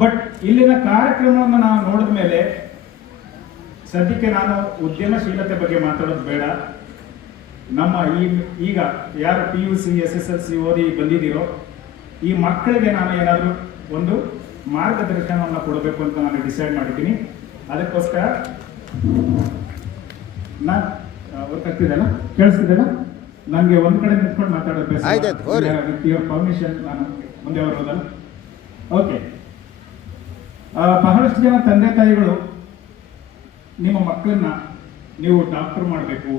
But ಇಲ್ಲಿನ ಕಾರ್ಯಕ್ರಮವನ್ನು ನಾವು ನೋಡಿದ ಮೇಲೆ ಸದ್ಯಕ್ಕೆ ನಾನು ಉದ್ಯಮಶೀಲತೆ ಬಗ್ಗೆ ಮಾತಾಡೋದು ಬೇಡ. ನಮ್ಮ ಈ ಈಗ ಯಾರು P U C S S L C ಓದಿ ಬಂದಿದ್ದೀರೋ ಈ ಮಕ್ಕಳಿಗೆ ನಾನು ಏನಾದರೂ ಒಂದು ಮಾರ್ಗದರ್ಶನವನ್ನು ಕೊಡಬೇಕು ಅಂತ ನಾನು ಡಿಸೈಡ್ ಮಾಡಿದ್ದೀನಿ. ಅದಕ್ಕೋಸ್ಕರ ನಾನು ಗೊತ್ತಾಗ್ತಿದೆಲ್ಲ ಕೇಳಿಸ್ತಿದೆಲ್ಲ ನನಗೆ ಒಂದ್ ಕಡೆ ನಿಂತ್ಕೊಂಡು ಮಾತಾಡೋದು ವ್ಯಕ್ತಿಯ ಪರ್ಮಿಷನ್ ನಾನು ಮುಂದೆ ಬರೋದಲ್ಲ ಓಕೆ. ಬಹಳಷ್ಟು ಜನ ತಂದೆ ತಾಯಿಗಳು ನಿಮ್ಮ ಮಕ್ಕಳನ್ನ ನೀವು ಡಾಕ್ಟರ್ ಮಾಡಬೇಕು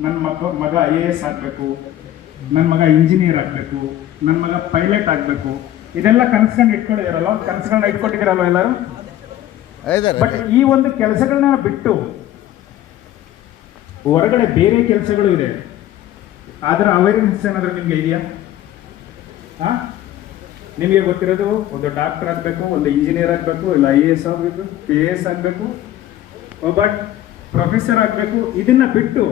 ನನ್ನ ಮಕ್ಕ ಮಗ ಐ ಎ ಎಸ್ ಆಗಬೇಕು ನನ್ನ ಮಗ ಇಂಜಿನಿಯರ್ ಆಗಬೇಕು ನನ್ನ ಮಗ ಪೈಲಟ್ ಆಗಬೇಕು ಇದೆಲ್ಲ ಕನಸ್ಕೊಂಡು ಇಟ್ಕೊಂಡಿದಾರಲ್ಲ ಕನಸುಗಳನ್ನ ಇಟ್ಕೊಟ್ಟಿದ್ದೀರಲ್ಲ ಎಲ್ಲರೂ? ಬಟ್ ಈ ಒಂದು ಕೆಲಸಗಳನ್ನ ಬಿಟ್ಟು ಹೊರಗಡೆ ಬೇರೆ ಕೆಲಸಗಳು ಇದೆ. ಅದರ ಅವೇರ್ನೆಸ್ ಏನಾದರೂ ನಿಮಗೆ ಇದೆಯಾ? ಹಾ ನಿಮಗೆ ಗೊತ್ತಿರೋದು ಒಂದು ಡಾಕ್ಟರ್ ಆಗಬೇಕು ಒಂದು ಇಂಜಿನಿಯರ್ ಆಗಬೇಕು ಇಲ್ಲ ಐ ಎ ಎಸ್ ಆಗಬೇಕು ಪಿ ಎ ಎಸ್ ಆಗಬೇಕು ಬಟ್ ಪ್ರೊಫೆಸರ್ ಆಗಬೇಕು ಇದನ್ನ ಬಿಟ್ಟು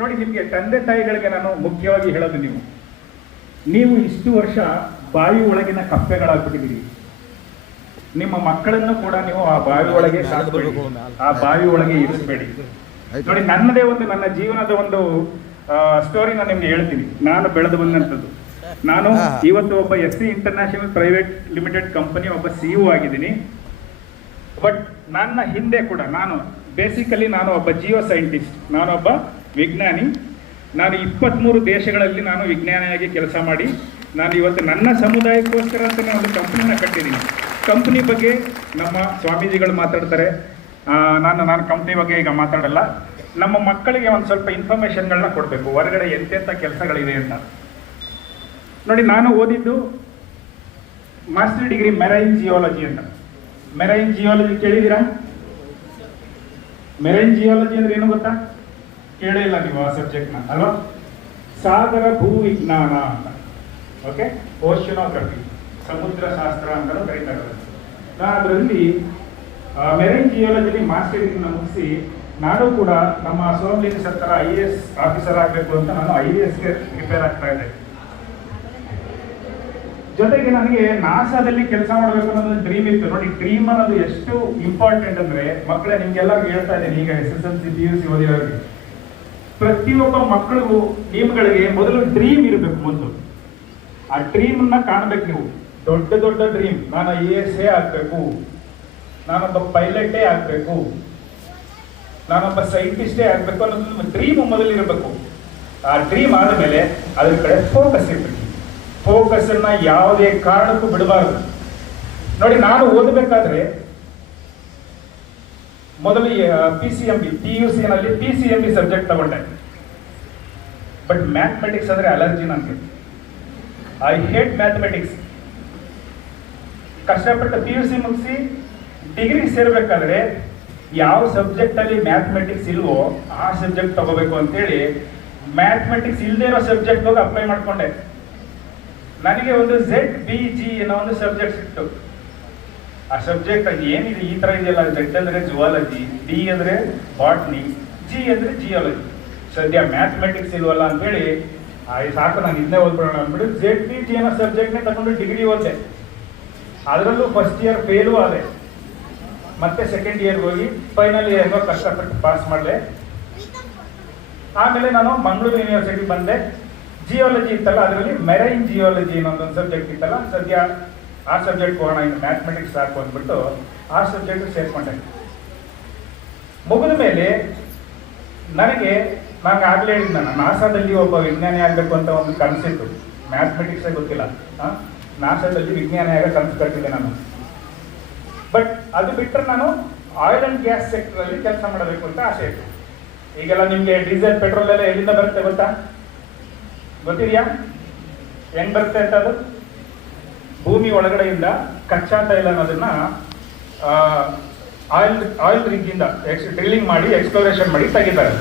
ನೋಡಿ ನಿಮಗೆ ತಂದೆ ತಾಯಿಗಳಿಗೆ ನಾನು ಮುಖ್ಯವಾಗಿ ಹೇಳೋದು ನೀವು. ನೀವು ಇಷ್ಟು ವರ್ಷ ಬಾಯಿ ಒಳಗಿನ ಕಪ್ಪೆಗಳಾಗ್ಬಿಟ್ಟಿದ್ದೀರಿ. ನಿಮ್ಮ ಮಕ್ಕಳನ್ನು ಕೂಡ ನೀವು ಆ ಬಾವಿ ಒಳಗೆ ಆ ಬಾವಿ ಒಳಗೆ ಇರಿಸಬೇಡಿ. ನೋಡಿ ನನ್ನದೇ ಒಂದು ನನ್ನ ಜೀವನದ ಒಂದು ಸ್ಟೋರಿ ನಾನು ನಿಮ್ಗೆ ಹೇಳ್ತೀನಿ. ನಾನು ಬೆಳೆದು ಬಂದಂಥದ್ದು. ನಾನು. ಇವತ್ತು ಒಬ್ಬ S C international private limited company ಒಬ್ಬ ಸಿ ಆಗಿದ್ದೀನಿ. ಬಟ್ ನನ್ನ ಹಿಂದೆ ಕೂಡ ನಾನು ಬೇಸಿಕಲಿ ನಾನು ಒಬ್ಬ ಜಿಯೋ ಸೈಂಟಿಸ್ಟ್ ನಾನೊಬ್ಬ ವಿಜ್ಞಾನಿ. ನಾನು ಇಪ್ಪತ್ತ್ಮೂರು ದೇಶಗಳಲ್ಲಿ ನಾನು ವಿಜ್ಞಾನಿಯಾಗಿ ಕೆಲಸ ಮಾಡಿ ನಾನು ಇವತ್ತು ನನ್ನ ಸಮುದಾಯಕ್ಕೋಸ್ಕರ ಅಂತ ನಾನು ಒಂದು ಕಂಪ್ನಿನ ಕಟ್ಟಿದ್ದೀನಿ. ಕಂಪ್ನಿ ಬಗ್ಗೆ ನಮ್ಮ ಸ್ವಾಮೀಜಿಗಳು ಮಾತಾಡ್ತಾರೆ. ನಾನು ನಾನು ಕಂಪ್ನಿ ಬಗ್ಗೆ ಈಗ ಮಾತಾಡಲ್ಲ. ನಮ್ಮ ಮಕ್ಕಳಿಗೆ ಒಂದು ಸ್ವಲ್ಪ ಇನ್ಫಾರ್ಮೇಷನ್ಗಳನ್ನ ಕೊಡಬೇಕು. ಹೊರಗಡೆ ಎಂತೆಂಥ ಕೆಲಸಗಳಿವೆ ಅಂತ. ನೋಡಿ, ನಾನು ಓದಿದ್ದು ಮಾಸ್ಟರ್ ಡಿಗ್ರಿ ಮೆರೈನ್ ಜಿಯಾಲಜಿ ಅಂತ. ಮೆರೈನ್ ಜಿಯಾಲಜಿ ಕೇಳಿದ್ದೀರಾ? ಮೆರೈನ್ ಜಿಯಾಲಜಿ ಅಂದ್ರೆ ಏನು ಗೊತ್ತಾ? ಕೇಳೇ ಇಲ್ಲ ನೀವು ಆ ಸಬ್ಜೆಕ್ಟ್ನ ಅಲ್ವಾ? ಸಾಗರ ಭೂವಿಜ್ಞಾನ ಅಂತ. ಓಕೆ ಓಷನೋಗ್ರಫಿ ಸಮುದ್ರ ಶಾಸ್ತ್ರ ಅಂತಲೂ ಕರೀತಾರೆ. ನಾನು ಅದರಲ್ಲಿ ಮೆರೈನ್ ಜಿಯಾಲಜಿಲಿ ಮಾಸ್ಟರ್ ಡಿಗ್ರಿನ ಮುಗಿಸಿ, ನಾನು ಕೂಡ ನಮ್ಮ ಸೋಮಲಿಂಗ ಸರ್ಕಾರ ಐ ಎ ಎಸ್ ಆಫೀಸರ್ ಆಗಬೇಕು ಅಂತ ನಾನು ಐ ಎ ಎಸ್ಗೆ ಪ್ರಿಪೇರ್ ಆಗ್ತಾ ಇದ್ದೆ. ಜೊತೆಗೆ ನನಗೆ ನಾಸಾದಲ್ಲಿ ಕೆಲಸ ಮಾಡಬೇಕು ಅನ್ನೋದು ಡ್ರೀಮ್ ಇತ್ತು. ನೋಡಿ ಡ್ರೀಮ್ ಅನ್ನೋದು ಎಷ್ಟು ಇಂಪಾರ್ಟೆಂಟ್ ಅಂದ್ರೆ ಮಕ್ಕಳೇ ನಿಮ್ಗೆಲ್ಲರೂ ಹೇಳ್ತಾ ಇದ್ದೀನಿ, ಈಗ S S L C P U C ಓದಿರೋರಿಗೆ. ಪ್ರತಿಯೊಬ್ಬ ಮಕ್ಕಳಿಗೂ, ನಿಮ್ಗಳಿಗೆ ಮೊದಲು ಡ್ರೀಮ್ ಇರಬೇಕು ಮೊದಲು ಆ ಡ್ರೀಮ್ ಅನ್ನ ಕಾಣ್ಬೇಕು ನೀವು. ದೊಡ್ಡ ದೊಡ್ಡ ಡ್ರೀಮ್ ನಾನು ಐ ಎಸ್ ಎ ಆಗ್ಬೇಕು. ನಾನೊಬ್ಬ ಪೈಲಟೇ ಆಗ್ಬೇಕು. ನಾನೊಬ್ಬ ಸೈಂಟಿಸ್ಟೇ ಆಗ್ಬೇಕು ಅನ್ನೋದು ಡ್ರೀಮ್ ಮೊದಲಿರಬೇಕು. ಆ ಡ್ರೀಮ್ ಆದಮೇಲೆ ಅದ್ರ ಕಡೆ ಫೋಕಸ್ ಇರಬೇಕು. ಫೋಕಸ್ ಅನ್ನ ಯಾವುದೇ ಕಾರಣಕ್ಕೂ ಬಿಡಬಾರದು. ನೋಡಿ, ನಾನು ಓದಬೇಕಾದ್ರೆ ಮೊದಲು P C M B P U C ನಲ್ಲಿ P C M B subject ತಗೊಂಡೆ. ಬಟ್ ಮ್ಯಾಥಮೆಟಿಕ್ಸ್ ಅಂದ್ರೆ ಅಲರ್ಜಿ ನನಗೆ ಐ ಹೇಟ್ ಮ್ಯಾಥಮೆಟಿಕ್ಸ್ ಕಷ್ಟಪಟ್ಟು ಪಿ ಯು ಸಿ ಮುಗಿಸಿ ಡಿಗ್ರಿ ಸೇರ್ಬೇಕಾದ್ರೆ ಯಾವ ಸಬ್ಜೆಕ್ಟ್ ಅಲ್ಲಿ ಮ್ಯಾಥಮೆಟಿಕ್ಸ್ ಇಲ್ವೋ ಆ ಸಬ್ಜೆಕ್ಟ್ ತಗೋಬೇಕು ಅಂತೇಳಿ ಮ್ಯಾಥಮೆಟಿಕ್ಸ್ ಇಲ್ಲದೆ ಇರೋ ಸಬ್ಜೆಕ್ಟ್ ಹೋಗಿ ಅಪ್ಲೈ ಮಾಡ್ಕೊಂಡೆ. ನನಗೆ ಒಂದು ಝೆಡ್ ಬಿ ಜಿ ಅನ್ನೋ ಒಂದು ಸಬ್ಜೆಕ್ಟ್ ಸಿಕ್ತು. ಆ ಸಬ್ಜೆಕ್ಟ್ ಏನಿದೆ? ಈ ಥರ ಇದೆಯಲ್ಲ ಝೆಡ್ ಅಂದ್ರೆ ಜುವಾಲಜಿ ಡಿ ಅಂದ್ರೆ ಬಾಟ್ನಿ ಜಿ ಅಂದ್ರೆ ಜಿಯಾಲಜಿ ಸದ್ಯ ಮ್ಯಾಥಮೆಟಿಕ್ಸ್ ಇಲ್ವಲ್ಲ ಅಂತೇಳಿ ಸಾಕು, ನಾನು ಇದನ್ನೇ ಓದ್ಬಿಡೋಣ ಅಂದ್ಬಿಟ್ಟು ಝೆಡ್ ಬಿ ಜಿ ಅನ್ನೋ ಸಬ್ಜೆಕ್ಟ್ನೇ ತಗೊಂಡು ಡಿಗ್ರಿ ಓದಿದೆ. ಅದರಲ್ಲೂ ಫಸ್ಟ್ ಇಯರ್ ಫೇಲು ಆದೆ. ಮತ್ತೆ ಸೆಕೆಂಡ್ ಇಯರ್ಗೆ ಹೋಗಿ ಫೈನಲ್ ಇಯರ್ಗೋ ಕಷ್ಟಪಟ್ಟು ಪಾಸ್ ಮಾಡಿದೆ. ಆಮೇಲೆ ನಾನು ಮಂಗಳೂರು ಯೂನಿವರ್ಸಿಟಿ ಬಂದೆ. ಜಿಯಾಲಜಿ ಇತ್ತಲ್ಲ, ಅದರಲ್ಲಿ ಮೆರೈನ್ ಜಿಯಾಲಜಿ ಅನ್ನೊಂದೊಂದು ಸಬ್ಜೆಕ್ಟ್ ಇತ್ತಲ್ಲ, ಸದ್ಯ ಆ ಸಬ್ಜೆಕ್ಟ್ ಹೋಗೋಣ ಇನ್ನು ಮ್ಯಾಥಮೆಟಿಕ್ಸ್ ಸಾಕು ಅಂದ್ಬಿಟ್ಟು ಆ ಸಬ್ಜೆಕ್ಟ್ ಸೇರ್ಕೊಂಡೆ. ಮುಗಿದ ಮೇಲೆ ನನಗೆ ನಾನು ಆಗಲೇ ನಾನು ನಾಸಾದಲ್ಲಿ ಒಬ್ಬ ವಿಜ್ಞಾನಿ ಆಗಬೇಕು ಅಂತ ಒಂದು ಕನಸಿತ್ತು. ಮ್ಯಾಥಮೆಟಿಕ್ಸೇ ಗೊತ್ತಿಲ್ಲ? ನಾಸಾದಲ್ಲಿ ವಿಜ್ಞಾನಿ ಆಗ ಕನಸು ಕಟ್ಟಿದ್ದೆ ನಾನು. ಬಟ್ ಅದು ಬಿಟ್ಟರೆ ನಾನು ಆಯಿಲ್ ಅಂಡ್ ಗ್ಯಾಸ್ ಸೆಕ್ಟರ್ ಅಲ್ಲಿ ಕೆಲಸ ಮಾಡಬೇಕು ಅಂತ ಆಸೆ ಇತ್ತು. ಈಗೆಲ್ಲ ನಿಮಗೆ ಡೀಸೆಲ್ ಪೆಟ್ರೋಲ್ ಎಲ್ಲ ಎಲ್ಲಿಂದ ಬರುತ್ತೆ ಗೊತ್ತಾ? ಗೊತ್ತಿದೆಯಾ? ಹೆಂಗ್ ಬರುತ್ತೆ ಅಂತ ಅದು? ಭೂಮಿ ಒಳಗಡೆಯಿಂದ ಕಚ್ಚಾ ತೈಲ ಅನ್ನೋದನ್ನ ಆಯಿಲ್ ಆಯಿಲ್ ರಿಗ್ಗಿಂದ ಡ್ರಿಲ್ಲಿಂಗ್ ಮಾಡಿ, ಎಕ್ಸ್ಪ್ಲೋರೇಷನ್ ಮಾಡಿ ತೆಗಿತಾರೆ.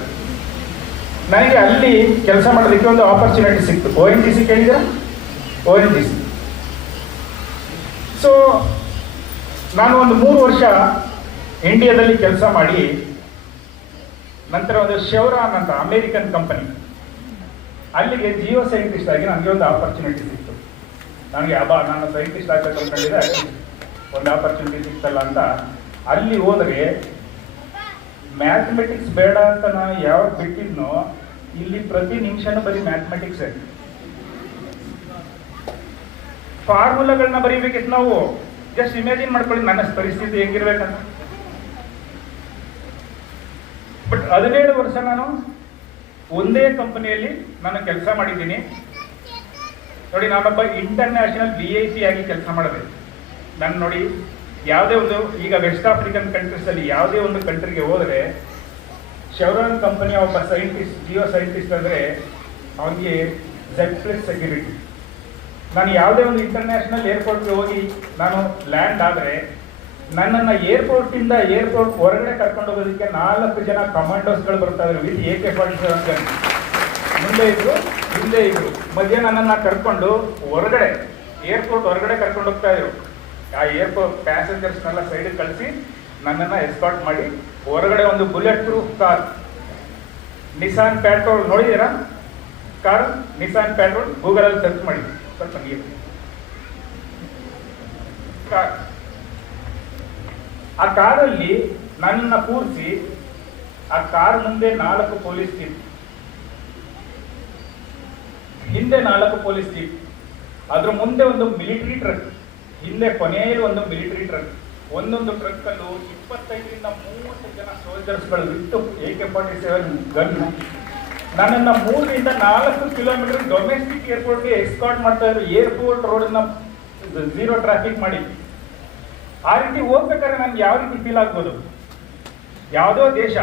ನನಗೆ ಅಲ್ಲಿ ಕೆಲಸ ಮಾಡೋದಕ್ಕೆ ಒಂದು ಆಪರ್ಚುನಿಟಿ ಸಿಕ್ತು. ಓ ಎನ್ ಜಿ ಸಿ ಕೇಳಿದ್ರೆ O N G C so ನಾನು ಒಂದು ಮೂರು ವರ್ಷ ಇಂಡಿಯಾದಲ್ಲಿ ಕೆಲಸ ಮಾಡಿ, ನಂತರ ಒಂದು ಶೆವ್ರಾನ್ ಅಂತ ಅಮೇರಿಕನ್ ಕಂಪನಿ ಅಲ್ಲಿಗೆ ಜಿಯೋ ಸೈಂಟಿಸ್ಟ್ ಆಗಿ ನನಗೆ ಒಂದು ಆಪರ್ಚುನಿಟಿ ಸಿಕ್ತು. ನನಗೆ ಅಬ್ಬಾ ನಾನು ಸೈಂಟಿಸ್ಟ್ ಆಗಬೇಕು ಕಲ್ಕೊಂಡಿದ್ದೆ ಒಂದು ಆಪರ್ಚುನಿಟಿ ಸಿಕ್ತಲ್ಲ ಅಂತ. ಅಲ್ಲಿ ಹೋದರೆ ಮ್ಯಾಥಮೆಟಿಕ್ಸ್ ಬೇಡ ಅಂತ ನಾನು ಯಾವಾಗ ಬಿಟ್ಟಿದ್ನೋ, ಇಲ್ಲಿ ಪ್ರತಿ ನಿಮಿಷನೂ ಬರೀ ಮ್ಯಾಥಮೆಟಿಕ್ಸ್ ಫಾರ್ಮುಲಾಗಳನ್ನ ಬರೀಬೇಕಿತ್ತು ನಾವು. ಜಸ್ಟ್ ಇಮ್ಯಾಜಿನ್ ಮಾಡ್ಕೊಳ್ಳಿ ನನ್ನ ಪರಿಸ್ಥಿತಿ ಹೆಂಗಿರ್ಬೇಕಂತ. ಬಟ್ ಹದಿನೇಳು ವರ್ಷ ನಾನು ಒಂದೇ ಕಂಪನಿಯಲ್ಲಿ ನಾನು ಕೆಲಸ ಮಾಡಿದ್ದೀನಿ. ನೋಡಿ ನಾನೊಬ್ಬ ಇಂಟರ್ನ್ಯಾಷನಲ್ ವಿ ಐ ಪಿ ಆಗಿ ಕೆಲಸ ಮಾಡಿದೆ ನಾನು ನೋಡಿ, ಯಾವುದೇ ಒಂದು, ಈಗ ವೆಸ್ಟ್ ಆಫ್ರಿಕನ್ ಕಂಟ್ರೀಸ್ ಅಲ್ಲಿ ಯಾವುದೇ ಒಂದು ಕಂಟ್ರಿಗೆ ಹೋದರೆ ಶೆವ್ರಾನ್ ಕಂಪನಿಯ ಒಬ್ಬ ಸೈಂಟಿಸ್ಟ್ ಜಿಯೋ ಸೈಂಟಿಸ್ಟ್ ಅಂದರೆ ಅವನಿಗೆ ಜೆಡ್ ಪ್ಲಸ್ ಸೆಕ್ಯೂರಿಟಿ ನಾನು ಯಾವುದೇ ಒಂದು ಇಂಟರ್ನ್ಯಾಷನಲ್ ಏರ್ಪೋರ್ಟ್ಗೆ ಹೋಗಿ ನಾನು ಲ್ಯಾಂಡ್ ಆದರೆ ನನ್ನನ್ನು ಏರ್ಪೋರ್ಟಿಂದ ಏರ್ಪೋರ್ಟ್ ಹೊರಗಡೆ ಕರ್ಕೊಂಡು ಹೋಗೋದಕ್ಕೆ ನಾಲ್ಕು ಜನ ಕಮಾಂಡೋಸ್ಗಳು ಬರ್ತಾ ಇದ್ರು ವಿತ್ ಎ ಕೆ ಫಾರ್ಟಿ ಮುಂದೆ ಇದ್ರು, ಹಿಂದೆ ಇದ್ರು. ಮಧ್ಯೆ ನನ್ನನ್ನು ಕರ್ಕೊಂಡು ಹೊರಗಡೆ ಏರ್ಪೋರ್ಟ್ ಹೊರಗಡೆ ಕರ್ಕೊಂಡು ಹೋಗ್ತಾ ಇದ್ರು. ಆ ಏರ್ಪೋರ್ಟ್ ಪ್ಯಾಸೆಂಜರ್ಸ್ನೆಲ್ಲ ಸೈಡಿಗೆ ಕಳಿಸಿ ನನ್ನನ್ನು ಎಸ್ಕಾಟ್ ಮಾಡಿ ಹೊರಗಡೆ ಒಂದು bullet proof car Nissan Patrol ನೋಡಿದ್ದೀರಾ? ಕಾರ್ ನಿಸಾನ್ ಪ್ಯಾಟ್ರೋಲ್ ಗೂಗಲಲ್ಲಿ ಸರ್ಚ್ ಮಾಡಿ. ಸ್ವಲ್ಪ ನೀರು. ಕಾರ್ ಆ ಕಾರಲ್ಲಿ ನನ್ನ ಕೂರಿಸಿ ಆ ಕಾರ್ ಮುಂದೆ ನಾಲ್ಕು ಪೊಲೀಸ್ ಜೀಪ್. ಹಿಂದೆ ನಾಲ್ಕು ಪೊಲೀಸ್ ಜೀಪ್. ಅದ್ರ ಮುಂದೆ ಒಂದು ಮಿಲಿಟರಿ ಟ್ರಕ್. ಹಿಂದೆ ಕೊನೆಯಲ್ಲಿ ಒಂದು ಮಿಲಿಟರಿ ಟ್ರಕ್. ಒಂದೊಂದು ಟ್ರಕ್ ಅಲ್ಲೂ ಇಪ್ಪತ್ತೈದರಿಂದ ಮೂವತ್ತು ಜನ ಸೋಲ್ಜರ್ಸ್ಗಳು ಇತ್ತು A K forty seven gun ನನ್ನನ್ನು ಮೂರರಿಂದ ನಾಲ್ಕು ಕಿಲೋಮೀಟರ್ ಡೊಮೆಸ್ಟಿಕ್ ಏರ್ಪೋರ್ಟ್ಗೆ ಎಸ್ಕಾಟ್ ಮಾಡ್ತಾ ಇದ್ರು. ಏರ್ಪೋರ್ಟ್ ರೋಡನ್ನ ಝೀರೋ ಟ್ರಾಫಿಕ್ ಮಾಡಿ ಆ ರೀತಿ ಹೋಗ್ಬೇಕಾದ್ರೆ ನಮ್ಗೆ ಯಾವ ರೀತಿ ಫೀಲ್ ಆಗ್ಬೋದು? ಯಾವುದೋ ದೇಶ.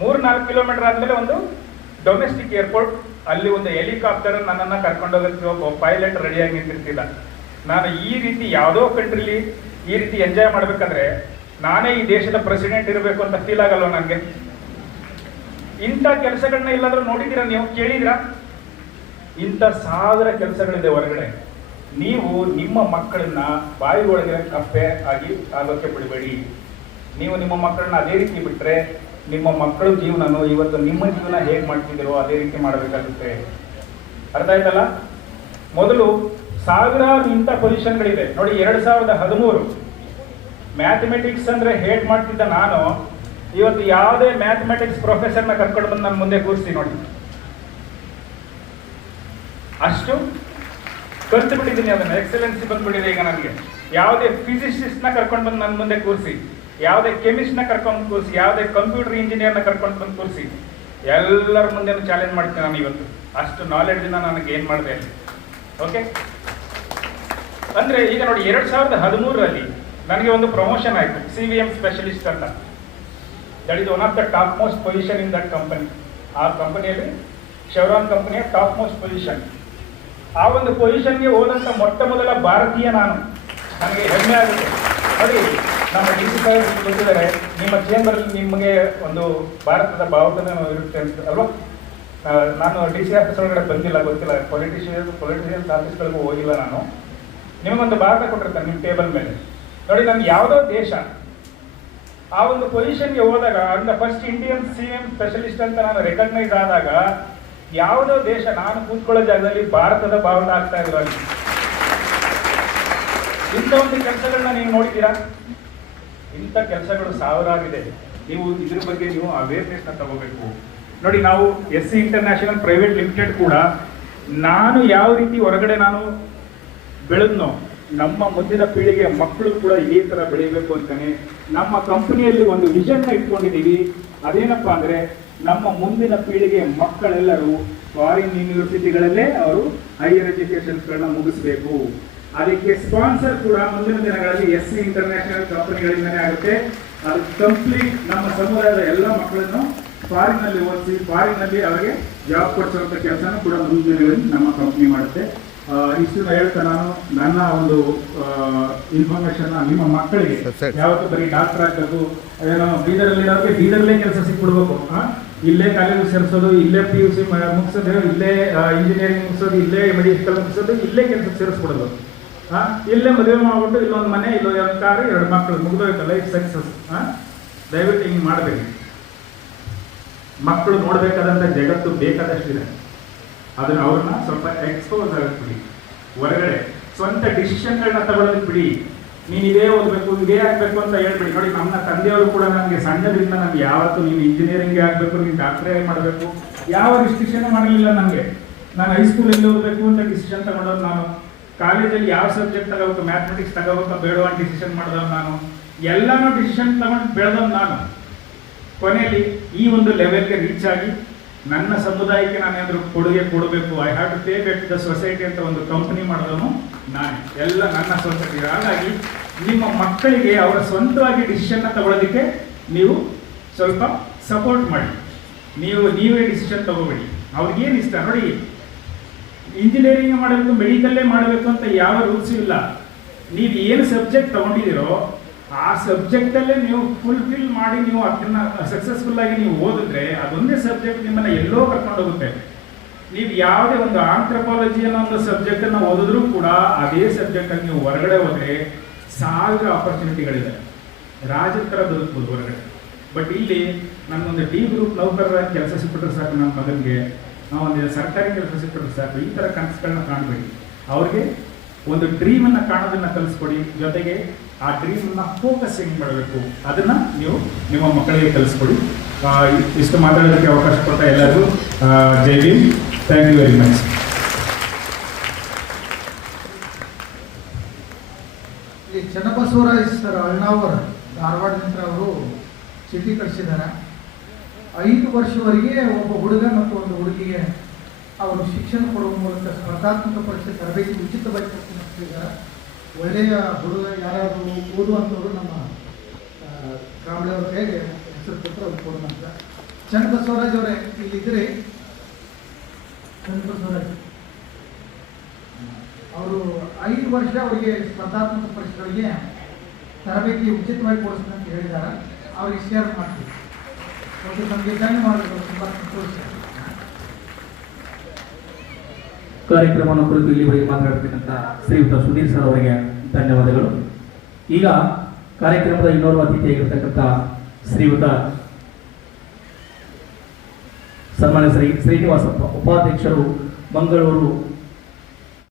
ಮೂರು ನಾಲ್ಕು ಕಿಲೋಮೀಟರ್ ಆದ್ಮೇಲೆ ಒಂದು ಡೊಮೆಸ್ಟಿಕ್ ಏರ್ಪೋರ್ಟ್ ಅಲ್ಲಿ ಒಂದು ಹೆಲಿಕಾಪ್ಟರ್ ನನ್ನನ್ನು ಕರ್ಕೊಂಡೋಗೋಕ್ಕೆ ಒಬ್ಬ ಪೈಲಟ್ ರೆಡಿಯಾಗಿ ನಿಂತಿರ್ತಿಲ್ಲ. ನಾನು ಈ ರೀತಿ ಯಾವುದೋ ಕಂಟ್ರಿಲಿ ಈ ರೀತಿ ಎಂಜಾಯ್ ಮಾಡ್ಬೇಕಂದ್ರೆ ನಾನೇ ಈ ದೇಶದ ಪ್ರೆಸಿಡೆಂಟ್ ಇರಬೇಕು ಅಂತ ಫೀಲ್ ಆಗಲ್ವ ನನಗೆ? ಇಂಥ ಕೆಲಸಗಳನ್ನ ಎಲ್ಲಾದರೂ ನೋಡಿದ್ದೀರಾ ನೀವು? ಕೇಳಿದ್ರಾ ಇಂಥ ಸಾವಿರ ಕೆಲಸಗಳಿದೆ ಹೊರಗಡೆ. ನೀವು ನಿಮ್ಮ ಮಕ್ಕಳನ್ನ ಬಾಯಿ ಒಳಗೆ ಕಪ್ಪೆ ಆಗಿ ಆಗೋಕ್ಕೆ ಬಿಡಬೇಡಿ. ನೀವು ನಿಮ್ಮ ಮಕ್ಕಳನ್ನ ಅದೇ ರೀತಿ ಬಿಟ್ರೆ ನಿಮ್ಮ ಮಕ್ಕಳ ಜೀವನನು ಇವತ್ತು ನಿಮ್ಮ ಜೀವನ ಹೇಗೆ ಮಾಡ್ತಿದ್ದೀರೋ ಅದೇ ರೀತಿ ಮಾಡಬೇಕಾಗುತ್ತೆ. ಅರ್ಥ ಆಯ್ತಲ್ಲ? ಮೊದಲು ಸಾವಿರಾರು ಇಂಥ ಪೊಸಿಷನ್ಗಳಿದೆ ನೋಡಿ, ಎರಡ್ ಸಾವಿರದ ಹದಿಮೂರು. ಮ್ಯಾಥಮೆಟಿಕ್ಸ್ ಅಂದ್ರೆ ಹೇಟ್ ಮಾಡ್ತಿದ್ದ ನಾನು? ಇವತ್ತು ಯಾವುದೇ ಮ್ಯಾಥಮೆಟಿಕ್ಸ್ ಪ್ರೊಫೆಸರ್ನ ಕರ್ಕೊಂಡು ಬಂದು ನನ್ನ ಮುಂದೆ ಕೂರಿಸಿ ನೋಡಿ. ಅಷ್ಟು ಕಲ್ತು ಬಿಟ್ಟಿದ್ದೀನಿ ಅದನ್ನ. ಎಕ್ಸಲೆನ್ಸಿ ಬಂದ್ಬಿಟ್ಟಿದೆ ಈಗ ನನಗೆ. ಯಾವುದೇ ಫಿಸಿಸಿಸ್ಟ್ನ ಕರ್ಕೊಂಡು ಬಂದು ನನ್ನ ಮುಂದೆ ಕೂರಿಸಿ. ಯಾವುದೇ ಕೆಮಿಸ್ಟ್ನ ಕರ್ಕೊಂಡು ಕೂರಿಸಿ. ಯಾವುದೇ ಕಂಪ್ಯೂಟರ್ ಇಂಜಿನಿಯರ್ನ ಕರ್ಕೊಂಡು ಬಂದು ಕೂರಿಸಿ. ಎಲ್ಲರ ಮುಂದೆ ಚಾಲೆಂಜ್ ಮಾಡ್ತೀನಿ ನಾನು ಇವತ್ತು. ಅಷ್ಟು ನಾಲೆಡ್ಜ್ನ ನನಗೆ ಏನು ಮಾಡಿದೆ ಅಲ್ಲಿ. ಓಕೆ ಅಂದರೆ ಈಗ ನೋಡಿ, ಎರಡು ಸಾವಿರದ ಹದಿಮೂರರಲ್ಲಿ ನನಗೆ ಒಂದು ಪ್ರಮೋಷನ್ ಆಯಿತು. ಸಿ ವಿ ಎಂ ಸ್ಪೆಷಲಿಸ್ಟ್ ಅಂತ. That is one of the top most position in that company ಆ ಕಂಪನಿಯಲ್ಲಿ ಶೆವ್ರಾನ್ ಕಂಪನಿಯ ಟಾಪ್ ಮೋಸ್ಟ್ ಪೊಸಿಷನ್ ಆ ಒಂದು ಪೊಸಿಷನ್ಗೆ ಹೋದಂಥ ಮೊಟ್ಟ ಮೊದಲ ಭಾರತೀಯ ನಾನು. ನನಗೆ ಹೆಮ್ಮೆ ಆಗುತ್ತೆ. ನೋಡಿ, ನಮ್ಮ ಡಿ ಸಿ ಸಾಹೇಬ್ ಗೊತ್ತಿದ್ದಾರೆ ನಿಮ್ಮ ಚೇಂಬರಲ್ಲಿ ನಿಮಗೆ ಒಂದು ಭಾರತದ ಭಾವತನ ಇರುತ್ತೆ ಅಂತ ಅಲ್ವಾ? ನಾನು ಡಿ ಸಿ ಆಫೀಸ್ ಒಳಗಡೆ ಬಂದಿಲ್ಲ, ಗೊತ್ತಿಲ್ಲ. ಪೊಲಿಟಿಷಿಯನ್ ಪೊಲಿಟಿಷಿಯನ್ಸ್ ಆಫೀಸ್ಗಳಿಗೂ ಹೋಗಿಲ್ಲ ನಾನು. ನಿಮಗೊಂದು ಭಾರತ ಕೊಟ್ಟಿರ್ತಾನೆ ನಿಮ್ಮ ಟೇಬಲ್ ಮೇಲೆ. ನೋಡಿ, ನಮ್ಗೆ ಯಾವುದೋ ದೇಶ. ಆ ಒಂದು ಪೊಸಿಷನ್ಗೆ ಹೋದಾಗ ಅಂದ first Indian C M specialist ಅಂತ ನಾನು ರೆಕಗ್ನೈಸ್ ಆದಾಗ ಯಾವುದೋ ದೇಶ ನಾನು ಕೂತ್ಕೊಳ್ಳೋ ಜಾಗದಲ್ಲಿ ಭಾರತದ ಬಾವುಟ ಆಗ್ತಾ ಇರೋಲ್ಲ ಇಂಥ ಒಂದು ಕೆಲಸಗಳನ್ನ ನೀವು ನೋಡಿದ್ದೀರಾ? ಇಂಥ ಕೆಲಸಗಳು ಸಾವಿರಾಗಿದೆ. ನೀವು ಇದ್ರ ಬಗ್ಗೆ ನೀವು ಅವೇರ್ನೆಸ್ನ ತಗೋಬೇಕು. ನೋಡಿ, ನಾವು S C international private limited ಕೂಡ ನಾನು ಯಾವ ರೀತಿ ಹೊರಗಡೆ ನಾನು ಬೆಳೆದ್ನೋ, ನಮ್ಮ ಮುಂದಿನ ಪೀಳಿಗೆ ಮಕ್ಕಳು ಕೂಡ ಇದೇ ತರ ಬೆಳೀಬೇಕು ಅಂತಾನೆ ನಮ್ಮ ಕಂಪನಿಯಲ್ಲಿ ಒಂದು ವಿಷನ್ನ ಇಟ್ಕೊಂಡಿದ್ದೀವಿ. ಅದೇನಪ್ಪ ಅಂದ್ರೆ ನಮ್ಮ ಮುಂದಿನ ಪೀಳಿಗೆ ಮಕ್ಕಳೆಲ್ಲರೂ ಫಾರಿನ್ ಯೂನಿವರ್ಸಿಟಿಗಳಲ್ಲೇ ಅವರು ಹೈಯರ್ ಎಜುಕೇಶನ್ಸ್ಗಳನ್ನ ಮುಗಿಸಬೇಕು. ಅದಕ್ಕೆ ಸ್ಪಾನ್ಸರ್ ಕೂಡ ಮುಂದಿನ ದಿನಗಳಲ್ಲಿ ಎಸ್ ಸಿ ಇಂಟರ್ನ್ಯಾಷನಲ್ ಕಂಪನಿಗಳಿಂದನೇ ಆಗುತ್ತೆ. ಅದು ಕಂಪ್ಲೀಟ್ ನಮ್ಮ ಸಮುದಾಯದ ಎಲ್ಲ ಮಕ್ಕಳನ್ನು ಫಾರಿನ್ನಲ್ಲಿ ಓದಿಸಿ ಫಾರಿನ್ನಲ್ಲಿ ಅವರಿಗೆ ಜಾಬ್ ಕೊಡಿಸುವಂತ ಕೆಲಸನೂ ಕೂಡ ಮುಂದಿನ ದಿನಗಳಲ್ಲಿ ನಮ್ಮ ಕಂಪ್ನಿ ಮಾಡುತ್ತೆ. ಇಷ್ಟನ್ನ ಹೇಳ್ತಾ ನಾನು ನನ್ನ ಒಂದು ಇನ್ಫಾರ್ಮೇಶನ್ ನಿಮ್ಮ ಮಕ್ಕಳಿಗೆ. ಯಾವತ್ತೂ ಬರೀ ಡಾಕ್ಟರ್ ಆಗ್ಬೇಕು ಏನೋ ಬೀದರಲ್ಲಿ ಇರೋರಿಗೆ ಬೀದರಲ್ಲೇ ಕೆಲಸ ಸಿಕ್ಬಿಡ್ಬೇಕು? ಇಲ್ಲೇ ಕಾಲೇಜ್ ಸೇರಿಸೋದು, ಇಲ್ಲೇ ಪಿ ಯು ಸಿ ಮುಗಿಸೋದು, ಇಲ್ಲೇ ಇಂಜಿನಿಯರಿಂಗ್ ಮುಗಿಸೋದು, ಇಲ್ಲೇ ಮೆಡಿಕಲ್ ಮುಗಿಸೋದು, ಇಲ್ಲೇ ಕೆಲಸ ಸೇರಿಸ್ಬಿಡೋದು. ಹಾಂ ಇಲ್ಲೇ ಮದುವೆ ಮಾಡ್ಬಿಟ್ಟು ಇಲ್ಲೊಂದು ಮನೆ, ಇಲ್ಲೊಂದು ಕಾರು, ಎರಡು ಮಕ್ಕಳು ಮುಗಿದೋಯ್ತು ಲೈಫ್ ಸಕ್ಸಸ್ ದಯವಿಟ್ಟು ಹಿಂಗೆ ಮಾಡಬೇಕು ಮಕ್ಕಳು ನೋಡಬೇಕಾದಂಥ ಜಗತ್ತು ಬೇಕಾದಷ್ಟಿದೆ. ಅದನ್ನ ಅವ್ರನ್ನ ಸ್ವಲ್ಪ ಎಕ್ಸ್ಪೋಸ್ ಆಗಿಬಿಡಿ ಹೊರಗಡೆ ಸ್ವಂತ ಡಿಸಿಷನ್ಗಳನ್ನ ತಗೊಳ್ಳೋದಕ್ಕೆ ಬಿಡಿ. ನೀನು ಇದೇ ಓದಬೇಕು, ಇದೇ ಆಗಬೇಕು ಅಂತ ಹೇಳ್ಬಿಡಿ. ನೋಡಿ, ನಮ್ಮ ತಂದೆಯವರು ಕೂಡ ನನಗೆ ಸಣ್ಣದಿಂದ ನಮ್ಗೆ ಯಾವತ್ತು ನೀನು ಇಂಜಿನಿಯರಿಂಗ್ ಆಗಬೇಕು ನೀನು ಡಾಕ್ಟ್ರೇ ಮಾಡಬೇಕು, ಯಾವ ರಿಸ್ಟ್ರಿಕ್ಷನ್ ಮಾಡಲಿಲ್ಲ ನನಗೆ ನಾನು ಹೈಸ್ಕೂಲಲ್ಲಿ ಓದಬೇಕು ಅಂತ ಡಿಸಿಷನ್ ತಗೊಂಡವ್ರು ನಾನು. ಕಾಲೇಜಲ್ಲಿ ಯಾವ ಸಬ್ಜೆಕ್ಟ್ ತಗೋಬೇಕು ಮ್ಯಾಥಮೆಟಿಕ್ಸ್ ತಗೋಬೇಕು ಬೇಡ ಅಂತ ಡಿಸಿಷನ್ ಮಾಡ್ದೆ ನಾನು. ಎಲ್ಲಾನು ಡಿಸಿಷನ್ ತಗೊಂಡು ಬೆಳೆದವ್ನು ನಾನು. ಕೊನೆಯಲ್ಲಿ ಈ ಒಂದು ಲೆವೆಲ್ಗೆ ರೀಚ್ ಆಗಿ ನನ್ನ ಸಮುದಾಯಕ್ಕೆ ನಾನೇನಾದ್ರೂ ಕೊಡುಗೆ ಕೊಡಬೇಕು I have to pay the society ಅಂತ ಒಂದು ಕಂಪನಿ ಮಾಡಿದವನು ನಾನೇ. ಎಲ್ಲ ನನ್ನ ಸೊಸೈಟಿ ಹಾಗಾಗಿ ನಿಮ್ಮ ಮಕ್ಕಳಿಗೆ ಅವರ ಸ್ವಂತವಾಗಿ ಡಿಸಿಷನ್ನ ತಗೊಳ್ಳೋದಕ್ಕೆ ನೀವು ಸ್ವಲ್ಪ ಸಪೋರ್ಟ್ ಮಾಡಿ. ನೀವು, ನೀವೇ ಡಿಸಿಷನ್ ತಗೋಬೇಡಿ. ಅವ್ರಿಗೇನು ಇಷ್ಟ? ನೋಡಿ ಇಂಜಿನಿಯರಿಂಗ್ ಮಾಡಬೇಕು ಮೆಡಿಕಲ್ಲೇ ಮಾಡಬೇಕು ಅಂತ ಯಾವ ರೂಲ್ಸ್ ಇಲ್ಲ. ನೀವು ಏನು ಸಬ್ಜೆಕ್ಟ್ ತಗೊಂಡಿದ್ದೀರೋ ಆ ಸಬ್ಜೆಕ್ಟಲ್ಲೇ ನೀವು ಫುಲ್ಫಿಲ್ ಮಾಡಿ ನೀವು ಅದನ್ನ ಸಕ್ಸಸ್ಫುಲ್ ಆಗಿ ನೀವು ಓದಿದ್ರೆ ಅದೊಂದೇ ಸಬ್ಜೆಕ್ಟ್ ನಿಮ್ಮನ್ನ ಎಲ್ಲೋ ಕರ್ಕೊಂಡು ಹೋಗುತ್ತೆ. ನೀವು ಯಾವುದೇ ಒಂದು ಆಂಥ್ರಪಾಲಜಿ ಅನ್ನೋ ಒಂದು ಸಬ್ಜೆಕ್ಟನ್ನು ಓದಿದ್ರೂ ಕೂಡ ಅದೇ ಸಬ್ಜೆಕ್ಟ್ ಅಲ್ಲಿ ನೀವು ಹೊರಗಡೆ ಹೋದ್ರೆ ಸಾವಿರ ಆಪರ್ಚುನಿಟಿಗಳಿದೆ ರಾಜರ ಥರ ಬದುಕ್ಬೋದು ಹೊರಗಡೆ. ಬಟ್ ಇಲ್ಲಿ ನನ್ನೊಂದು ಡಿ ಗ್ರೂಪ್ ನೌಕರರ ಕೆಲಸ ಸಿಕ್ಬಿಟ್ರೆ ಸಾಕು ನನ್ನ ಮಗನಿಗೆ. ನಾವೊಂದು ಸರ್ಕಾರಿ ಕೆಲಸ ಸಿಕ್ಬಿಟ್ರೆ ಸಾಕು. ಈ ಥರ ಕನಸುಗಳನ್ನ ಕಾಣಬೇಡಿ. ಅವ್ರಿಗೆ ಒಂದು ಡ್ರೀಮನ್ನು ಕಾಣೋದನ್ನ ಕಲಿಸ್ಕೊಡಿ. ಜೊತೆಗೆ ಆ ಡ್ರೀಮನ್ನ ಫೋಕಸ್ ಹೆಂಗ್ ಮಾಡಬೇಕು? ಅದನ್ನ ನೀವು ನಿಮ್ಮ ಮಕ್ಕಳಿಗೆ ಕಲಿಸ್ಕೊಡಿ. ಇಷ್ಟು ಮಾತಾಡೋದಕ್ಕೆ ಅವಕಾಶ ಕೊಡ್ತಾ ಎಲ್ಲರಿಗೂ Jai Bhim. Thank you very much ಈ ಚನ್ನಬಸವರಾಜ್ ಸರ್ ಧಾರವಾಡ ಧಾರವಾಡದಿಂದ ಅವರು ಚಿಠಿ ಕಳಿಸಿದ್ದಾರೆ ಐದು ವರ್ಷವರೆಗೆ ಒಬ್ಬ ಹುಡುಗ ಮತ್ತು ಒಂದು ಹುಡುಗಿಗೆ ಅವರು ಶಿಕ್ಷಣ ಕೊಡುವ ಮೂಲಕ ಸ್ಪರ್ಧಾತ್ಮಕ ಪರೀಕ್ಷೆ ತರಬೇತಿ ಉಚಿತವಾಗಿ ಹೇಳಿದ್ದಾರೆ. ಒಳ್ಳೆಯ ಹುಡುಗ ಯಾರಾದರೂ ಓದುವಂಥವ್ರು ನಮ್ಮ ಕಾಂಬಳೆಯವ್ರ ಕೈಗೆ ಹೆಸರು ಕೊಟ್ಟರು ಅವ್ರು ಕೊಡೋಣ ಅಂತ ಸ್ವರಾಜ್ ಅವರೇ ಇಲ್ಲಿದ್ದರೆ? ಸ್ವರಾಜ್. ಅವರು ಐದು ವರ್ಷ ಅವರಿಗೆ ಸ್ಪರ್ಧಾತ್ಮಕ ಪರೀಕ್ಷೆಗಳಿಗೆ ತರಬೇತಿ ಉಚಿತವಾಗಿ ಕೊಡಿಸ್ತೀನಿ ಅಂತ ಹೇಳಿದ್ದಾರೆ. ಅವ್ರಿಗೆ ಶೇರ್ ಮಾಡ್ತೀವಿ. ಅವರು ನಮಗೆ ಜಾಯಿನ್ ಮಾಡಬೇಕು ತುಂಬ ಸಂತೋಷ. ಕಾರ್ಯಕ್ರಮವನ್ನು ಕುರಿತು ಇಲ್ಲಿವರೆಗೆ ಮಾತನಾಡ್ತಕ್ಕಂಥ ಶ್ರೀಯುತ ಸುನೀಲ್ ಸರ್ ಅವರಿಗೆ ಧನ್ಯವಾದಗಳು. ಈಗ ಕಾರ್ಯಕ್ರಮದ ಇನ್ನೋರ್ವ ಅತಿಥಿಯಾಗಿರ್ತಕ್ಕಂಥ ಶ್ರೀಯುತ ಸನ್ಮಾನ್ಯ ಶ್ರೀ ಶ್ರೀನಿವಾಸಪ್ಪ, ಉಪಾಧ್ಯಕ್ಷರು, ಮಂಗಳೂರು